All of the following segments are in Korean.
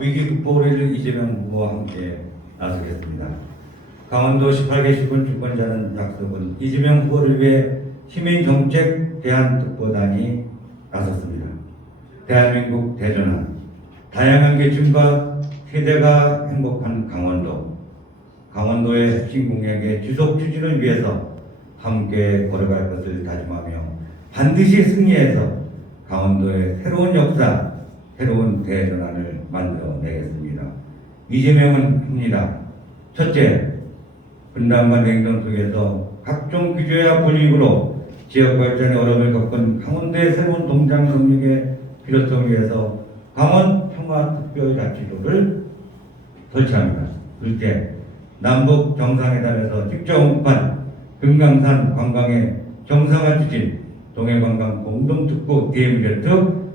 위기 극복을 이재명 후보와 함께 나서겠습니다. 강원도 18개 시군 주권자는 약속은 이재명 후보를 위해 시민 정책 대안특보단이 나섰습니다. 대한민국 대전환, 다양한 계층과 세대가 행복한 강원도, 강원도의 핵심 공약의 지속 추진을 위해서 함께 걸어갈 것을 다짐하며 반드시 승리해서 강원도의 새로운 역사, 새로운 대전환을 만들어내겠습니다. 이재명은 합니다. 첫째, 분단과 냉전 속에서 각종 규제와 불이익으로 지역 발전의 어려움을 겪은 강원도의 새로운 동장 능력의 필요성을 위해서 강원 평화특별자치도를 설치합니다. 둘째, 남북 정상회담에서 직접 언급한 금강산 관광의 정상화 추진, 동해관광 공동특구 DMZ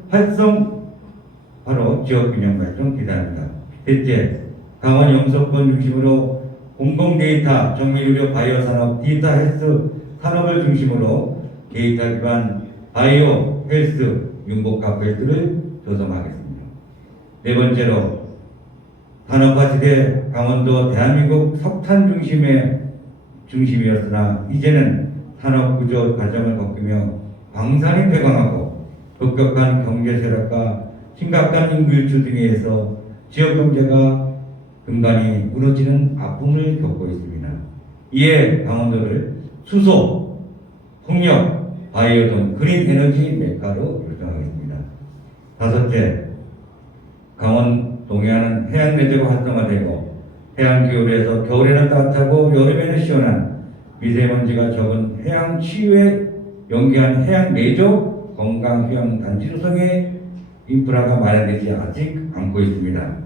활성 바로 지역균형 발전 기대합니다. 셋째, 강원 영서권 중심으로 공공 데이터, 정밀의료 바이오 산업, 디지털 헬스 산업을 중심으로 데이터 기반 바이오 헬스 융복합 벨트를 조성하겠습니다. 네 번째로 산업화 시대 강원도 대한민국 석탄 중심의 중심이었으나 이제는 산업 구조 과정을 바꾸며 광산이 폐광하고 급격한 경제 세력과 심각한 인구 유출 등에 의해서 지역 경제가 근간이 무너지는 아픔을 겪고 있습니다. 이에 강원도를 수소, 풍력, 바이오 등 그린 에너지 메카로 결정하겠습니다. 다섯째, 강원 동해안은 해양 내재가 활성화되고 해양 기후에서 겨울에는 따뜻하고 여름에는 시원한 미세먼지가 적은 해양 치유에 연계한 해양 내조 건강 휴양 단지 조성의 인프라가 마련되지 아직 않고 있습니다.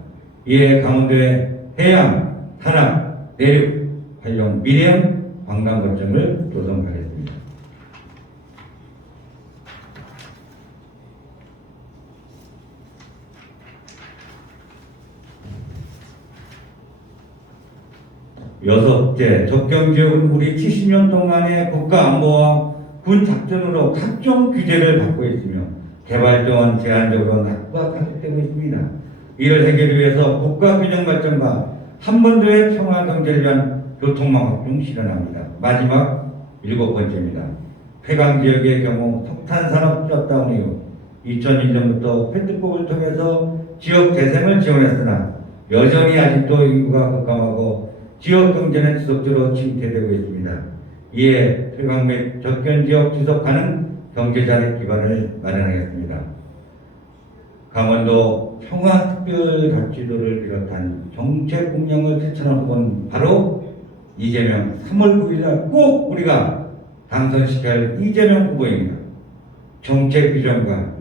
이에 강원도의 해양, 산악, 내륙, 활용, 미래형 관광 거점을 조성하겠습니다. 여섯째, 접경 지역은 우리 70년 동안의 국가 안보와 군 작전으로 각종 규제를 받고 있으며 개발 또한 제한적으로 계속되고 있습니다. 이를 해결을 위해서 국가 균형 발전과 한반도의 평화 경제를 위한 교통망 확충 실현합니다. 마지막 일곱 번째입니다. 폐강 지역의 경우 석탄 산업 셧다운 이후 2001년부터 페트폭을 통해서 지역 재생을 지원했으나 여전히 아직도 인구가 급감하고 지역 경제는 지속적으로 침체되고 있습니다. 이에 폐광 및 접견 지역 지속 가능 경제 자립 기반을 마련하겠습니다. 강원도 평화특별자치도를 비롯한 정책 공약을 실천한 후보는 바로 이재명 3월 9일 날 꼭 우리가 당선시켜야 할 이재명 후보입니다. 정책 비전과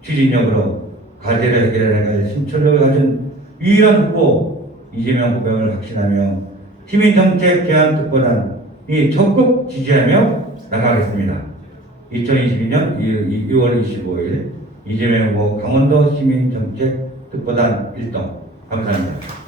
추진력으로 과제를 해결해 나갈 신철을 가진 유일한 후보 이재명 후보를 확신하며 시민정책 제안특보단이 적극 지지하며 나가겠습니다. 2022년 6월 25일 이재명 후보 강원도 시민정책 특보단 1동 감사합니다.